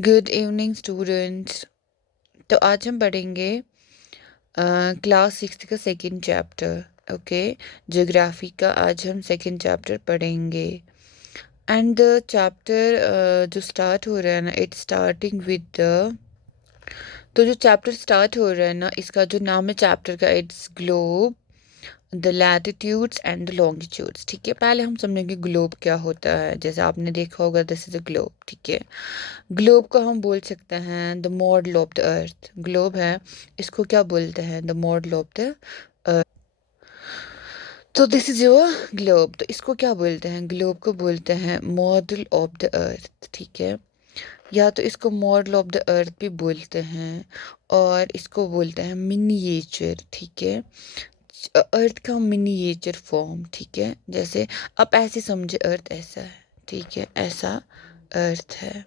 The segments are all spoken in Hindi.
Good evening students. तो आज हम पढ़ेंगे क्लास सिक्स का सेकंड चैप्टर। ओके, ज्योग्राफी का आज हम सेकंड चैप्टर पढ़ेंगे। एंड द चैप्टर जो स्टार्ट हो रहा है ना, इट्स स्टार्टिंग विद द, तो जो चैप्टर स्टार्ट हो रहा है ना, इसका जो नाम है चैप्टर का, it's globe, the latitudes and the longitudes. ठीक है, पहले हम समझेंगे ग्लोब क्या होता है। जैसे आपने देखा होगा, दिस इज अ ग्लोब। ठीक है, ग्लोब को हम बोल सकते हैं the model of the earth. Globe है, इसको क्या बोलते हैं? द मॉडल ऑफ द अर्थ। तो दिस इज योर ग्लोब। तो इसको क्या बोलते हैं? ग्लोब को बोलते हैं मॉडल ऑफ द अर्थ। ठीक है, या तो इसको मॉडल ऑफ द अर्थ भी बोलते हैं, और इसको बोलते हैं मिनिएचर। ठीक है, अर्थ का मिनिएचर फॉर्म। ठीक है, जैसे आप ऐसे समझे, अर्थ ऐसा है। ठीक है, ऐसा अर्थ है।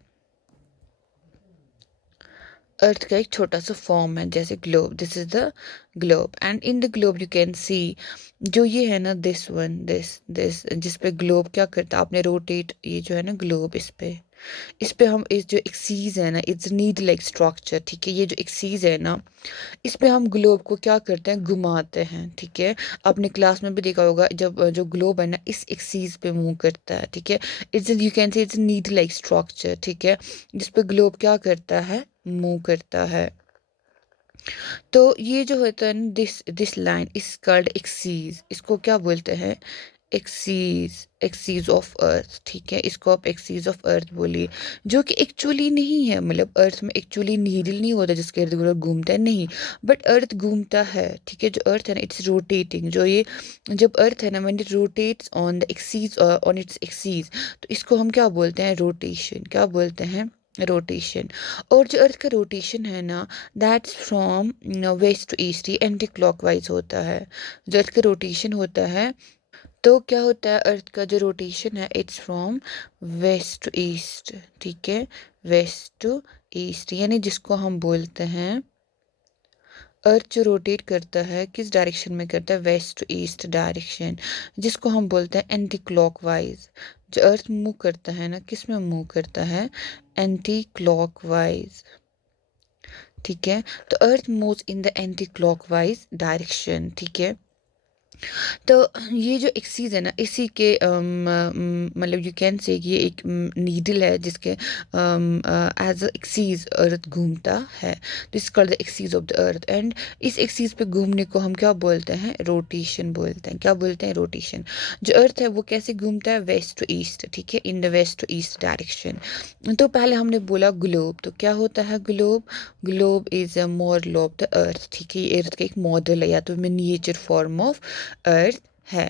अर्थ का एक छोटा सा फॉर्म है, जैसे globe. This is the globe, and in the globe you can see, जो ये है ना, दिस वन, दिस दिस जिस पे ग्लोब क्या करता है, आपने रोटेट, ये जो है ना ग्लोब, इस पे हम, इस जो एक्सीज है ना, इट्स नीड लाइक स्ट्रक्चर। ठीक है, ये जो एक्सीज है ना, इस पे हम ग्लोब को क्या करते हैं? घुमाते हैं। ठीक है, आपने क्लास में भी देखा होगा, जब जो ग्लोब है ना, इस एक्सीज पे मूव करता है। ठीक है, इट्स, यू कैन से इट्स नीड लाइक स्ट्रक्चर। ठीक है, जिस पे ग्लोब क्या करता है? मूव करता है। तो ये जो होता है ना, this line is called axis. इसको क्या बोलते हैं? Axis, axis of earth. ठीक है, इसको आप एक्सीज ऑफ अर्थ बोलिए, जो कि एक्चुअली नहीं है। मतलब अर्थ में एक्चुअली नीडल नहीं होता जिसके इर्द गिर्द घूमता है, नहीं, बट अर्थ घूमता है। ठीक है, जो अर्थ है ना, इट्स रोटेटिंग। जो ये, जब अर्थ है ना, when it rotates on the axis, on its axis, तो इसको हम क्या बोलते हैं? रोटेशन। क्या बोलते हैं? रोटेशन। और जो अर्थ का रोटेशन है ना, that's from west to east, ये एंटी क्लॉकवाइज होता है। जो अर्थ का रोटेशन होता है, तो क्या होता है? अर्थ का जो रोटेशन है, it's from west to east. ठीक है, वेस्ट टू ईस्ट, यानी जिसको हम बोलते हैं, अर्थ जो रोटेट करता है, किस डायरेक्शन में करता है? वेस्ट टू ईस्ट डायरेक्शन, जिसको हम बोलते हैं एंटी क्लॉकवाइज। जो अर्थ मूव करता है ना, किस में मूव करता है? Anti clockwise. ठीक है, तो earth moves in the anti clockwise direction. ठीक है, तो ये जो एक्सीज है ना, इसी के मतलब यू कैन से ये एक नीडल है, जिसके एज अ एक्सीज अर्थ घूमता है। This called the axis of the earth, and इस एक्सीज पे घूमने को हम क्या बोलते हैं? रोटेशन बोलते हैं। क्या बोलते हैं? रोटेशन। जो अर्थ है वो कैसे घूमता है? West to east. ठीक है, in the west to east direction. तो पहले हमने बोला ग्लोब, तो क्या होता है globe? Globe is a model of the earth. ठीक है, ये अर्थ का एक मॉडल है, या तो मिनिएचर फॉर्म ऑफ अर्थ है।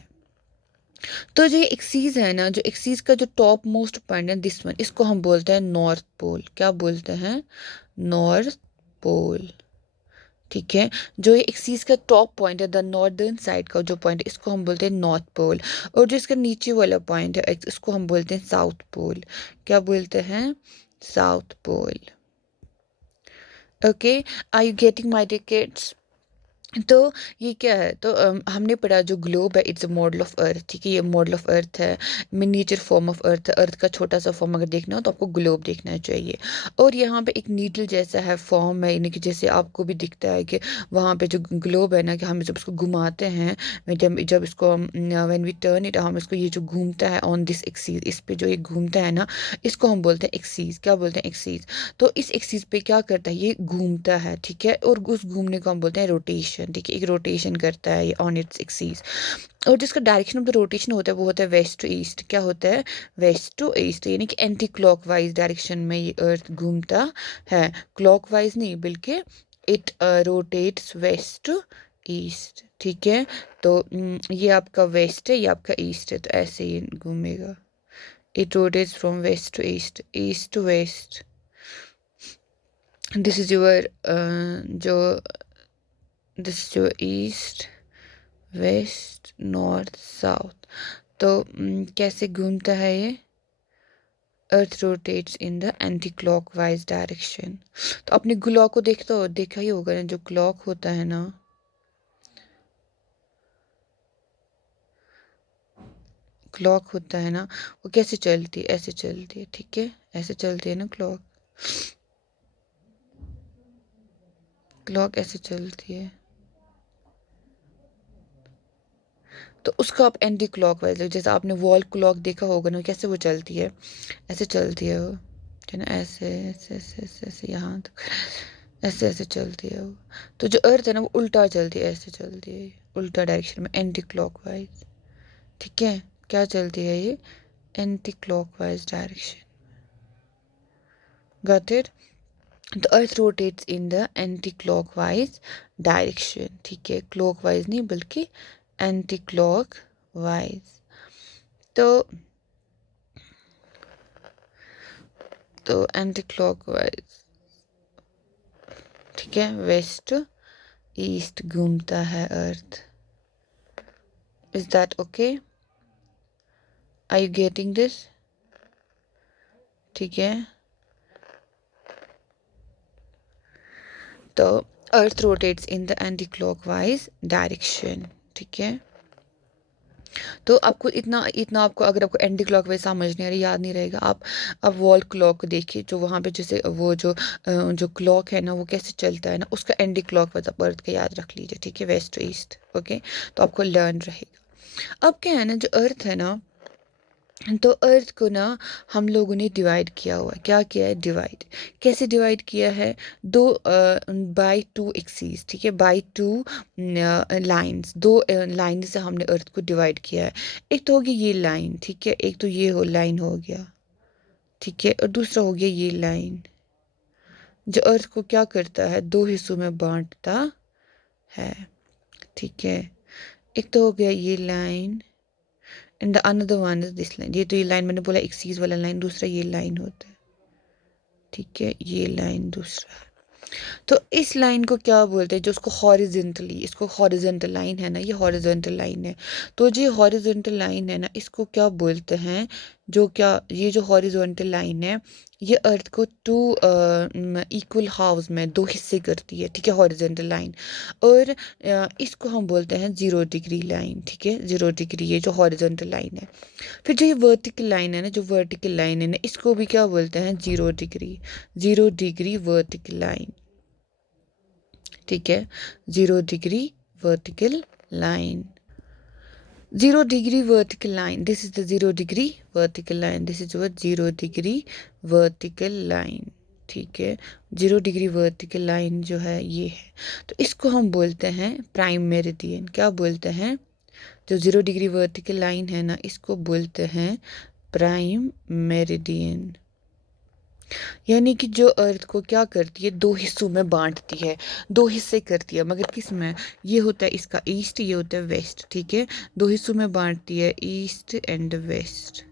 तो जो एक्सीज है ना, जो एक्सीज का जो टॉप मोस्ट पॉइंट है, दिस वन, इसको हम बोलते हैं नॉर्थ पोल। क्या बोलते हैं? North pole. ठीक है, जो ये एक्सीज का टॉप पॉइंट है, द नॉर्दर्न साइड का जो पॉइंट है, इसको हम बोलते हैं नॉर्थ पोल। और जो इसका नीचे वाला पॉइंट है, इसको हम बोलते हैं साउथ पोल। क्या बोलते हैं? South pole. Okay, are you getting my tickets? तो ये क्या है? तो हमने पढ़ा जो ग्लोब है, it's a model of earth. ठीक है, ये मॉडल ऑफ अर्थ है, मिनिएचर फॉर्म ऑफ अर्थ। अर्थ का छोटा सा फॉर्म अगर देखना हो तो आपको ग्लोब देखना चाहिए। और यहाँ पे एक नीडल जैसा है फॉर्म है, यानी कि जैसे आपको भी दिखता है कि वहाँ पे जो ग्लोब है ना, कि हम जब इसको घुमाते हैं, जब जब इसको व्हेन वी टर्न इट, हम इसको, ये जो घूमता है ऑन दिस एक्सीज, इस पे जो ये घूमता है ना, इसको हम बोलते हैं एक्सीज। क्या बोलते हैं? एक्सीज। तो इस एक्सिस पे क्या करता है? ये घूमता है। ठीक है, और उस घूमने को हम बोलते हैं रोटेशन। ठीक है, एक रोटेशन करता है ये ऑन इट्स एक्सिस। और जिसका डायरेक्शन ऑफ द रोटेशन होता है, वो होता है वेस्ट टू ईस्ट। क्या होता है? वेस्ट टू ईस्ट, यानी कि एंटी क्लॉकवाइज डायरेक्शन में ये अर्थ घूमता है। क्लॉकवाइज नहीं, बल्कि it rotates west to east. ठीक है, तो ये आपका वेस्ट है, ये आपका ईस्ट है, तो ऐसे ही घूमेगा। It rotates from west to east, east to west. This is your जो, दिस जो ईस्ट, वेस्ट, नॉर्थ, साउथ। तो कैसे घूमता है ये? Earth rotates in the anti clockwise direction. तो अपने क्लॉक को देखा ही होगा ना, जो क्लॉक होता है ना, क्लॉक होता है ना, वो कैसे चलती है? ऐसे चलती है। ठीक है, ऐसे चलती है ना क्लॉक। क्लॉक ऐसे चलती है तो उसका आप एंटी क्लॉक वाइज, जैसे आपने वॉल क्लॉक देखा होगा ना, कैसे वो चलती है, ऐसे चलती है वो, है ना, ऐसे ऐसे ऐसे ऐसे ऐसे यहाँ तक, ऐसे ऐसे चलती है वो। तो जो अर्थ है ना वो उल्टा चलती है, ऐसे चलती है, उल्टा डायरेक्शन में, एंटी क्लॉक वाइज। ठीक है, क्या चलती है ये, anti clockwise direction. Got it? The earth rotates in the anti clockwise direction. ठीक है, क्लॉक वाइज नहीं बल्कि एंटी क्लॉक वाइज। तो एंटी क्लॉक वाइज, ठीक है, वेस्ट ईस्ट घूमता है earth. Is that okay? Are you getting this? ठीक है, तो earth rotates in the anti clockwise direction. ठीक है, तो आपको इतना इतना आपको, अगर आपको एंटी क्लॉकवाइज समझ नहीं आ रही, याद नहीं रहेगा, आप अब वॉल क्लॉक को देखिए, जो वहाँ पे जैसे वो जो क्लॉक है ना वो कैसे चलता है ना, उसका एंटी क्लॉकवाइज आप अर्थ का याद रख लीजिए। ठीक है, वेस्ट टू ईस्ट। ओके, तो आपको लर्न रहेगा। अब क्या है ना, जो अर्थ है ना, तो अर्थ को ना हम लोगों ने डिवाइड किया हुआ है। क्या किया है, डिवाइड। कैसे डिवाइड किया है, दो बाई टू एक्सीज। ठीक है, बाई टू लाइंस, दो लाइन से हमने अर्थ को डिवाइड किया है। एक तो हो गया ये लाइन, ठीक है, एक तो ये हो लाइन हो गया, ठीक है, और दूसरा हो गया ये लाइन, जो अर्थ को क्या करता है, दो हिस्सों में बांटता है। ठीक है, एक तो हो गया ये line, and the another one is this line. ये तो ये लाइन मैंने बोला एक्सीज वाला लाइन, दूसरा ये लाइन होता है। ठीक है, ये लाइन दूसरा। तो इस लाइन को क्या बोलते हैं, जो उसको हॉरिजेंटली, इसको हॉरिजेंटल लाइन है ना, ये हॉरिजेंटल लाइन है। तो जो हॉरिजेंटल लाइन है ना, इसको क्या बोलते हैं, जो क्या, ये जो हॉरिजेंटल लाइन है, ये अर्थ को टू इक्वल हाफ्स में, दो हिस्से करती है। ठीक है, हॉरिजेंटल लाइन। और इसको हम बोलते हैं 0 डिग्री लाइन। ठीक है, 0 डिग्री, ये जो हॉरिजेंटल लाइन है। फिर जो ये वर्टिकल लाइन है ना, जो वर्टिकल लाइन है ना, इसको भी क्या बोलते हैं, 0 डिग्री, 0 डिग्री वर्टिकल लाइन। ठीक है, 0 degree vertical line, 0 degree vertical line, this is the 0 degree vertical line, this is what 0 degree vertical line. ठीक है, 0 डिग्री वर्टिकल लाइन जो है ये है, तो इसको हम बोलते हैं प्राइम मेरिडियन। क्या बोलते हैं, जो 0 डिग्री वर्टिकल लाइन है ना, इसको बोलते हैं प्राइम मेरिडियन। यानी कि जो अर्थ को क्या करती है, दो हिस्सों में बांटती है, दो हिस्से करती है, मगर किस में, ये होता है इसका ईस्ट, ये होता है वेस्ट। ठीक है, दो हिस्सों में बांटती है, east and west,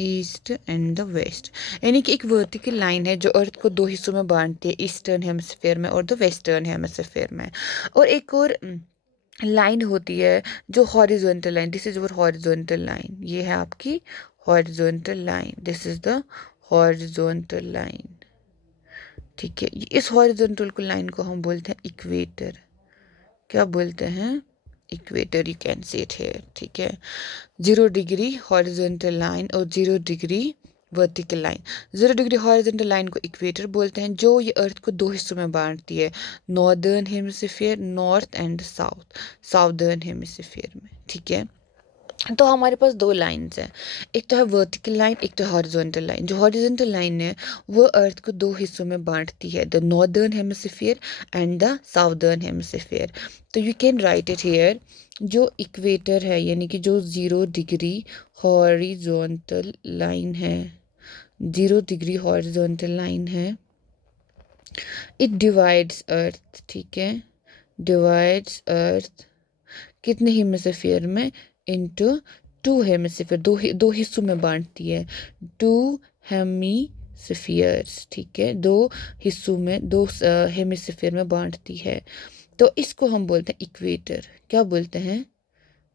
east and the west. यानी कि एक वर्टिकल लाइन है जो अर्थ को दो हिस्सों में बांटती है, ईस्टर्न हेमिस्फेयर में और द वेस्टर्न हेमिस्फेयर में। और एक और लाइन होती है जो horizontal line, this is your horizontal line, ये है आपकी horizontal line, this is the horizontal line. ठीक है, इस हॉरिजॉन्टल को लाइन को हम बोलते हैं इक्वेटर। क्या बोलते हैं, इक्वेटर, यू कैन से इट हियर। ठीक है, 0 डिग्री हॉरिजॉन्टल लाइन और 0 degree vertical line. 0 degree horizontal line को इक्वेटर बोलते हैं, जो ये अर्थ को दो हिस्सों में बांटती है, northern hemisphere, north and south, southern hemisphere में। ठीक है, तो हमारे पास दो लाइंस हैं, एक तो है वर्टिकल लाइन, एक तो है हॉरिजॉन्टल लाइन। जो हॉरिजॉन्टल लाइन है वो अर्थ को दो हिस्सों में बांटती है, the northern hemisphere and the southern hemisphere. तो you can write it here, जो इक्वेटर है, यानी कि जो 0 डिग्री हॉरिजॉन्टल लाइन है, 0 डिग्री हॉरिजॉन्टल लाइन है, इट डिवाइड्स अर्थ। ठीक है, डिवाइड्स अर्थ कितने हेमिस्फीयर में, इनटू टू हेमिस्फीयर, दो हिस्सों में बांटती है, टू हेमिस्फीयर्स। ठीक है, दो हिस्सों में, दो हेमिस्फीयर में बांटती है। तो इसको हम बोलते हैं इक्वेटर। क्या बोलते हैं,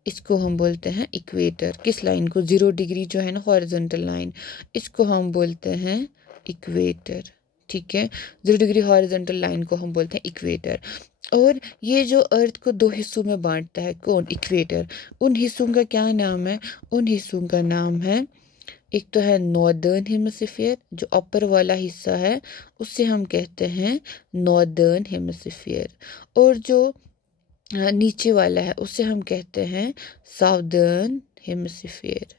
इसको हम बोलते हैं इक्वेटर। किस लाइन को, 0 डिग्री जो है ना हॉरिजॉन्टल लाइन, इसको हम बोलते हैं इक्वेटर। ठीक है, 0 डिग्री हॉरिजॉन्टल लाइन को हम बोलते हैं इक्वेटर। और ये जो अर्थ को दो हिस्सों में बांटता है, कौन, इक्वेटर, उन हिस्सों का क्या नाम है, उन हिस्सों का नाम है एक तो है नॉर्दर्न हेमिस्फीयर, जो अपर वाला हिस्सा है उससे हम कहते हैं नॉर्दर्न हेमिस्फीयर, और जो नीचे वाला है उससे हम कहते हैं साउदर्न हेमिस्फीयर।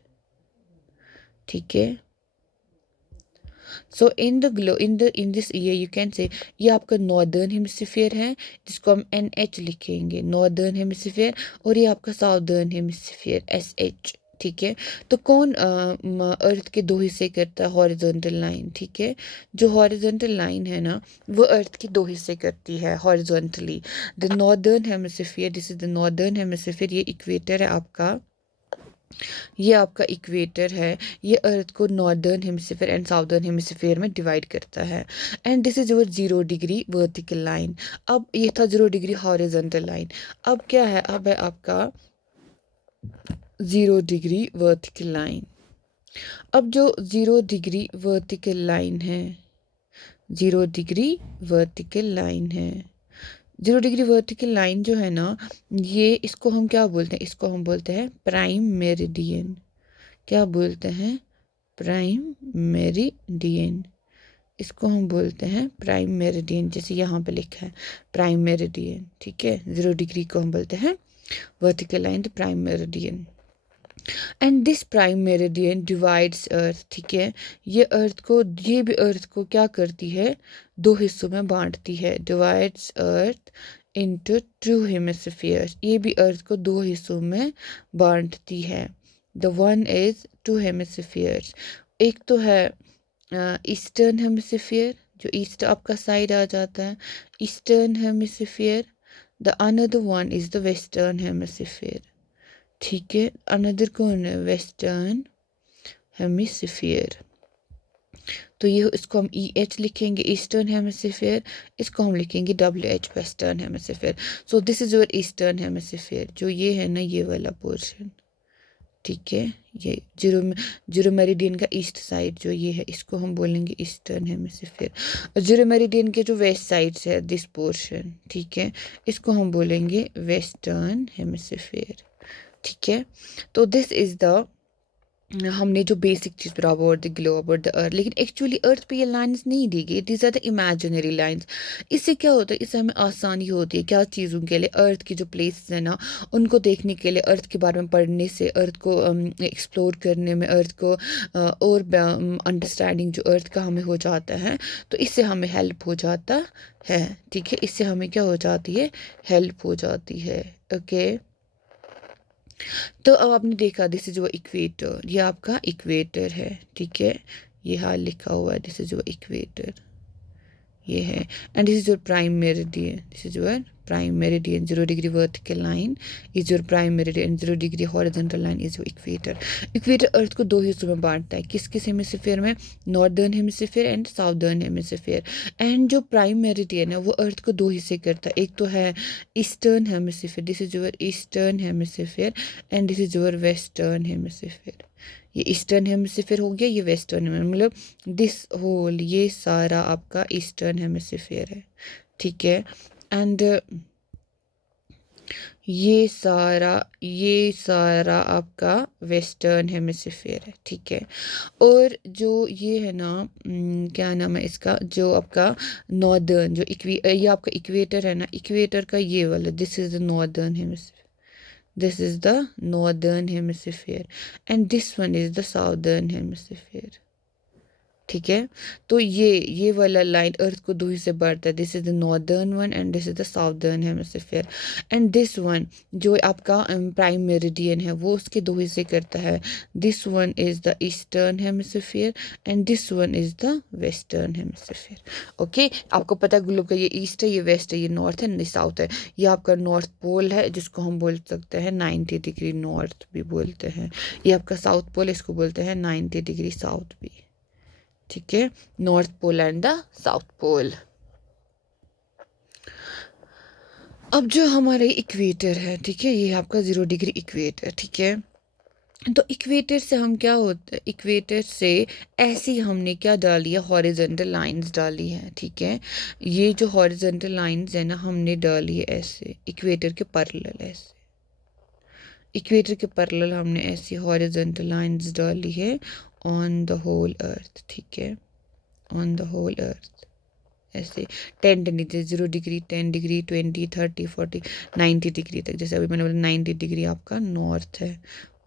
ठीक है। So in the globe in this year you can say ये आपका नॉर्दर्न हेमिस्फीयर है, जिसको हम NH लिखेंगे, नॉर्दर्न हेमिस्फीयर, और ये आपका साउदर्न हेमिस्फीयर SH। ठीक है। तो कौन अर्थ के दो हिस्से करता है? Horizontal line. ठीक है। जो हॉरिजॉन्टल लाइन है ना, वो अर्थ के दो हिस्से करती है horizontally. The northern hemisphere, this is the northern hemisphere, ये इक्वेटर है आपका, ये आपका इक्वेटर है, ये अर्थ को northern hemisphere and southern hemisphere में डिवाइड करता है। And this is your 0 degree vertical line. अब ये था 0 डिग्री हॉरिजॉन्टल लाइन। अब क्या है? अब है आपका 0 डिग्री वर्टिकल लाइन। अब जो 0 डिग्री वर्टिकल लाइन है, 0 डिग्री वर्टिकल लाइन है, 0 डिग्री वर्टिकल लाइन जो है ना, ये इसको हम क्या बोलते हैं? इसको हम बोलते हैं प्राइम मेरिडियन। क्या बोलते हैं? Prime meridian. इसको हम बोलते हैं प्राइम मेरिडियन, जैसे यहाँ पे लिखा है प्राइम मेरिडियन। ठीक है। 0 डिग्री को हम बोलते हैं vertical line, the prime meridian. And this prime meridian divides earth. ठीक है। ये अर्थ को, ये भी अर्थ को क्या करती है? दो हिस्सों में बांटती है। डिवाइड्स अर्थ इनटू टू हेमिस्फीयर्स, ये भी अर्थ को दो हिस्सों में बांटती है। The one is to hemispheres, एक तो है ईस्टर्न हेमिस्फीयर, जो ईस्ट आपका साइड आ जाता है, eastern hemisphere. The another one is the western hemisphere. ठीक है। अनदर कौन है? Western hemisphere. तो ये इसको हम EH लिखेंगे, ईस्टर्न हेमिस्फीयर। इसको हम लिखेंगे WH, western hemisphere. So this is your eastern hemisphere, जो ये है ना, ये वाला पोर्शन। ठीक है। ये जीरो मेरिडियन का ईस्ट साइड जो ये है, इसको हम बोलेंगे ईस्टर्न हेमिस्फीयर। और जीरो मेरिडियन के जो वेस्ट साइड है, दिस पोर्शन, ठीक है, इसको हम बोलेंगे वेस्टर्न हेमिस्फीयर। ठीक है। तो दिस इज द, हमने जो बेसिक चीज़ पढ़ा about the globe, about the earth, लेकिन एक्चुअली अर्थ पे ये लाइंस नहीं दी गई, these are the imaginary lines. इससे क्या होता है? इससे हमें आसानी होती है क्या चीज़ों के लिए? अर्थ की जो प्लेसेस है ना, उनको देखने के लिए, अर्थ के बारे में पढ़ने से, अर्थ को एक्सप्लोर करने में, अर्थ को और अंडरस्टैंडिंग जो अर्थ का हमें हो जाता है, तो इससे हमें हेल्प हो जाता है। ठीक है। इससे हमें क्या हो जाती है? हेल्प हो जाती है। ओके। तो अब आपने देखा, दिस इज वो इक्वेटर, ये आपका इक्वेटर है। ठीक है। ये हाल लिखा हुआ है, दिस इज वो इक्वेटर, ये है। And this is your prime meridian, this is your prime meridian. 0 degree vertical line is your prime meridian, 0 degree horizontal line is your equator. Equator earth को दो हिस्सों में बांटता है, किस किस हेमिस्फीयर में? Northern hemisphere and southern hemisphere. And जो प्राइम मेरिडियन है, वो अर्थ को दो हिस्से करता है, एक तो है eastern hemisphere, this is your eastern hemisphere, and this is your western hemisphere. ये ईस्टर्न हेमिस्फीयर हो गया, ये वेस्टर्न हेमिस्फीयर, मतलब दिस होल, ये सारा आपका ईस्टर्न हेमिस्फीयर है। ठीक है। एंड ये सारा आपका वेस्टर्न हेमिस्फीयर है। ठीक है। और जो ये है ना, क्या नाम है इसका, जो आपका नॉर्दर्न, जो ये आपका इक्वेटर है ना, इक्वेटर का ये वाला, this is the northern hemisphere, this is the northern hemisphere and this one is the southern hemisphere। ठीक है। तो ये वाला लाइन अर्थ को दो हिस्से बांटता है, this is the northern one and this is the southern hemisphere. And this one जो आपका प्राइम मेरिडियन है, वो उसके दो हिस्से करता है, this one is the eastern hemisphere and this one is the western hemisphere. Okay. आपको पता है ग्लोब का ये ईस्ट है, ये वेस्ट है, ये नॉर्थ है, ये साउथ है। ये आपका नॉर्थ पोल है, जिसको हम बोल सकते हैं 90 डिग्री नॉर्थ भी बोलते हैं। ये आपका साउथ पोल, इसको बोलते हैं 90 डिग्री साउथ भी। ठीक है। North pole and the south pole. अब जो हमारे इक्वेटर है, ठीक है, ये आपका 0 डिग्री इक्वेटर। ठीक है। तो इक्वेटर से हम क्या होता है? इक्वेटर से ऐसी हमने क्या डाली है? हॉरिजॉन्टल लाइंस डाली है। ठीक है। ये जो हॉरिजॉन्टल लाइंस है ना, हमने डाली है ऐसे इक्वेटर के पैरेलल, ऐसे इक्वेटर के पैरेलल हमने ऐसी हॉरिजॉन्टल लाइंस डाली है ऑन द होल अर्थ, ठीक है, ऑन द होल अर्थ। ऐसे 10 डिग्री, 0 डिग्री, 10 डिग्री, 20, 30, 40, 90 डिग्री तक। जैसे अभी मैंने बोला 90 डिग्री आपका नॉर्थ है,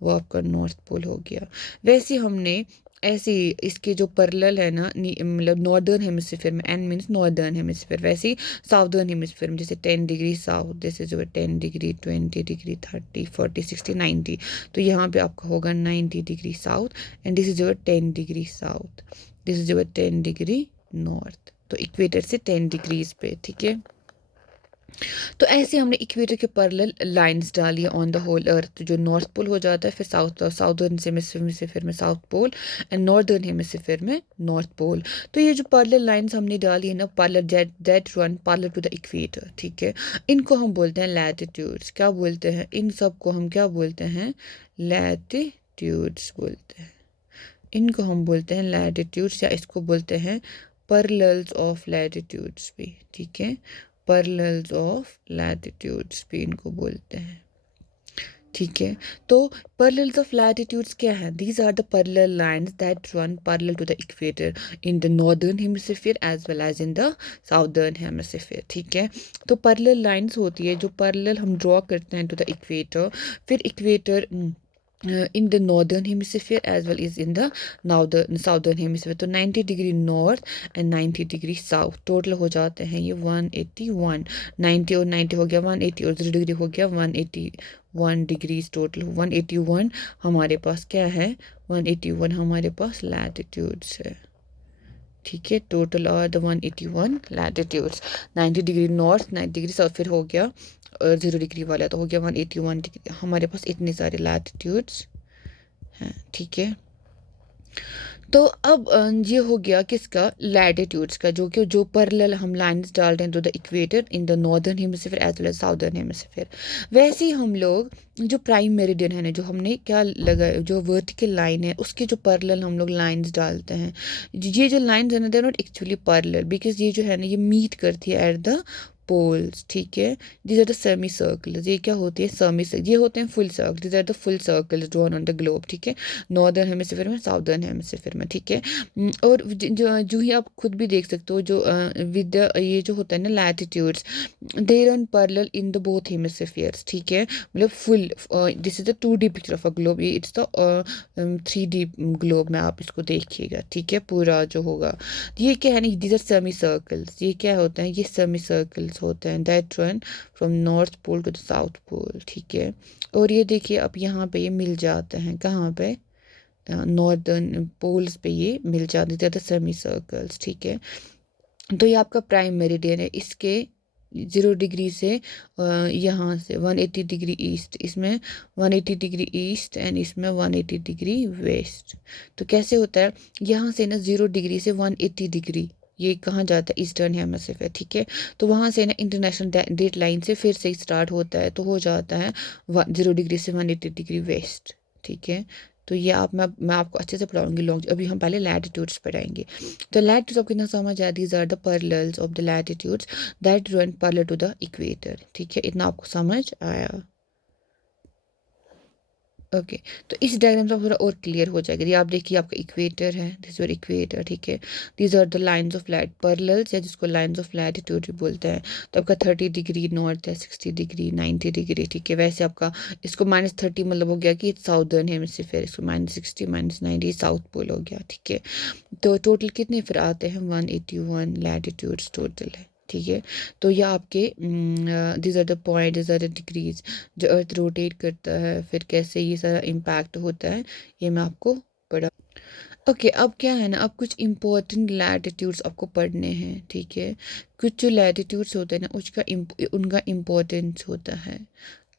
वो आपका नॉर्थ पोल हो गया। वैसे हमने ऐसे ही इसके जो पैरेलल है ना, मतलब नॉर्दर्न हेमिस्फीयर में, एन मीन्स नॉर्दर्न हेमिस्फीयर, वैसे ही साउदर्न हेमिस्फीयर में, जैसे 10 degree south, this is 10 degree, 20 degree, 30, 40, 60, 90। तो यहाँ पे आपका होगा 90 degree south, and this is 10 degree south, this is 10 degree north. तो इक्वेटर से 10 डिग्रीज पे, ठीक है। तो ऐसे हमने इक्वेटर के पैरेलल लाइंस डाली है ऑन द होल अर्थ, जो नॉर्थ पोल हो जाता है, फिर साउदर्न हेमिस्फीयर में south pole, and northern hemisphere में नॉर्थ पोल। तो ये जो पैरेलल लाइंस हमने डाली है ना, parallel that run parallel to the equator, ठीक है, इनको हम बोलते हैं लैटिट्यूड्स। क्या बोलते हैं इन सब को? हम क्या बोलते हैं? लैटिट्यूड्स बोलते हैं। इनको हम बोलते हैं लैटिट्यूड्स, या इसको बोलते हैं पैरेलल्स ऑफ लैटिट्यूड्स भी, ठीक है, पैरेलल्स ऑफ लैटिट्यूड्स भी इनको बोलते हैं, ठीक है। तो पैरेलल्स ऑफ लैटिट्यूड्स क्या है? These are the parallel lines that run parallel to the equator in the northern hemisphere as well as in the southern hemisphere, ठीक है। तो पैरेलल लाइंस होती है जो पैरेलल हम ड्रॉ करते हैं टू द इक्वेटर, फिर equator in the northern hemisphere as well as in the southern hemisphere। तो 90 degree north and 90 degree south total हो जाते हैं ये 181। 90 और 90 हो गया 180, और 0 डिग्री हो गया 181 डिग्रीज टोटल। 181 हमारे पास क्या है? 181 हमारे पास लैटिट्यूड्स है, ठीक है। Total are the 181 latitudes. 90 degree north, 90 degree south, फिर हो गया 0 डिग्री वाला तो हो गया 181 डिग्री। हमारे पास इतने सारे लैटिट्यूड्स हैं, ठीक है। तो अब ये हो गया किसका? लैटिट्यूड्स का, जो कि जो पैरेलल हम लाइंस डाल रहे हैं to the equator in the northern hemisphere as well as southern hemisphere. वैसे ही हम लोग जो प्राइम मेरिडियन है ना, जो हमने क्या लगा, जो वर्टिकल लाइन है उसके जो पैरेलल हम लोग लाइंस डालते हैं, ये जो लाइंस है ना, they are not actually parallel, because ये जो है ना ये मीट करती है एट द पोल्स, ठीक है। These are the semi circles. ये क्या होती है? Semi circle. ये होते हैं full circle. These are the full circles drawn on the globe, ठीक है, नॉर्दर्न हेमिस्फीयर में, साउदर्न हेमिस्फीयर में, ठीक है। और जो ही आप खुद भी देख सकते हो, जो विद ये जो होता है ना latitudes, they run parallel in the both hemispheres, ठीक है। मतलब full, this is the 2D picture of a globe, it's the 3D globe में आप इसको देखिएगा, ठीक है, पूरा जो होगा। ये क्या है ना, दीज आर सेमी सर्कल्स। ये क्या होता है? ये सेमी सर्कल्स होते हैं that run from north pole to the south pole, ठीक है। और ये देखिए अब यहाँ पे ये मिल जाते हैं, कहाँ पे? नॉर्दर्न पोल्स पे ये मिल जाते थे द सेमी सर्कल्स, ठीक है। तो ये आपका प्राइम मेरिडियन है। इसके 0 डिग्री से यहाँ से 180 डिग्री ईस्ट, इसमें 180 डिग्री ईस्ट, एंड इसमें 180 डिग्री वेस्ट। तो कैसे होता है? यहाँ से ना 0 डिग्री से 180 डिग्री, ये कहाँ जाता है? ईस्टर्न हेमिस्फीयर, ठीक है। तो वहाँ से ना इंटरनेशनल डेट लाइन से फिर से स्टार्ट होता है, तो हो जाता है 0 डिग्री से 180 डिग्री वेस्ट, ठीक है। तो ये मैं आपको अच्छे से पढ़ाऊंगी लॉन्ग, अभी हम पहले लैटिट्यूड्स पढ़ाएंगे। तो लैटिट्यूड्स आपको इतना समझ आया, these are the parallels of the latitudes that run parallel to the equator, ठीक है, इतना आपको समझ आया? ओके। तो इस डायग्राम से थोड़ा और क्लियर हो जाएगा। ये आप देखिए आपका इक्वेटर है, दिस योर इक्वेटर, ठीक है। These are the lines of lat parallels, या जिसको लाइंस ऑफ लैटिट्यूड भी बोलते हैं। तो आपका 30 डिग्री नॉर्थ है, 60 डिग्री, 90 डिग्री, ठीक है। वैसे आपका इसको -30 मतलब हो गया कि साउदर्न हेमिस्फीयर, इसको -60 -90 साउथ पोल हो गया, ठीक है। तो टोटल कितने फिर आते हैं? 181 लैटिट्यूड्स टोटल है, ठीक है। तो ये आपके this are the point, this are the degrees जो अर्थ रोटेट करता है, फिर कैसे ये सारा इम्पैक्ट होता है, ये मैं आपको पढ़ा। ओके, अब क्या है ना, अब कुछ इंपॉर्टेंट लैटिट्यूड्स आपको पढ़ने हैं, ठीक है। कुछ जो लैटिट्यूड्स होते हैं ना उसका उनका इम्पोर्टेंस होता है।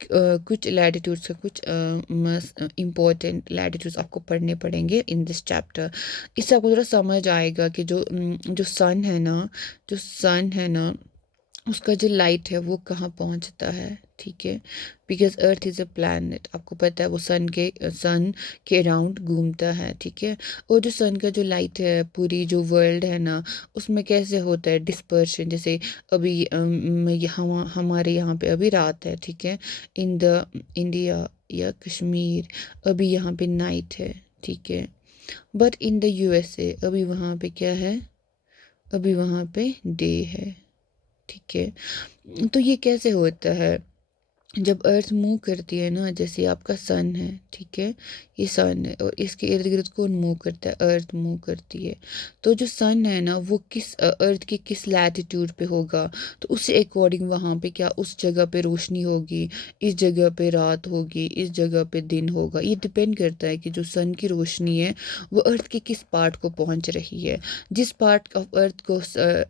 कुछ लैटिट्यूड्स का कुछ इम्पोर्टेंट लैटिट्यूड्स आपको पढ़ने पड़ेंगे इन दिस चैप्टर। इससे आपको थोड़ा समझ आएगा कि जो सन है ना, जो सन है ना उसका जो लाइट है वो कहाँ पहुँचता है, ठीक है। Because earth is a planet, आपको पता है वो सन के अराउंड घूमता है, ठीक है। और जो सन का जो लाइट है, पूरी जो वर्ल्ड है ना, उसमें कैसे होता है डिस्पर्शन। जैसे अभी हमारे यहाँ पे अभी रात है, ठीक है, इन द इंडिया या कश्मीर अभी यहाँ पे नाइट है, ठीक है। बट इन द यूएसए अभी वहाँ पे क्या है, अभी वहाँ पे डे है। ठीक है, तो ये कैसे होता है, जब अर्थ मूव करती है ना, जैसे आपका सन है, ठीक है, ये सन है और इसके इर्द गिर्द कौन मूव करता है, अर्थ मूव करती है। तो जो सन है ना वो किस अर्थ के किस लैटिट्यूड पे होगा, तो उससे अकॉर्डिंग वहाँ पे क्या उस जगह पे रोशनी होगी, इस जगह पे रात होगी, इस जगह पे दिन होगा। ये डिपेंड करता है कि जो सन की रोशनी है वो अर्थ के किस पार्ट को पहुँच रही है। जिस पार्ट ऑफ अर्थ को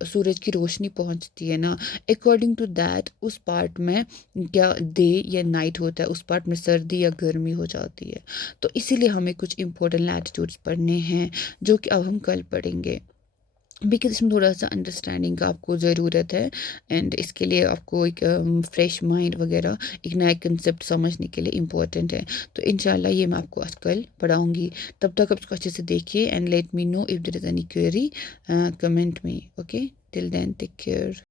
सूरज की रोशनी पहुँचती है ना, अकॉर्डिंग टू दैट उस पार्ट में क्या डे या नाइट होता है, उस पार्ट में सर्दी या गर्मी हो जाती है। तो इसीलिए हमें कुछ इंपॉर्टेंट लैटिट्यूड्स पढ़ने हैं जो कि अब हम कल पढ़ेंगे, बिकॉज इसमें थोड़ा सा अंडरस्टैंडिंग का आपको ज़रूरत है। एंड इसके लिए आपको एक फ्रेश माइंड वगैरह, एक नया कंसेप्ट समझने के लिए इम्पोर्टेंट है। तो इंशाल्लाह ये मैं आपको आज कल पढ़ाऊँगी। तब तक आप इसको अच्छे से देखिए and let me know if there is any query, comment me. Okay, till then take care.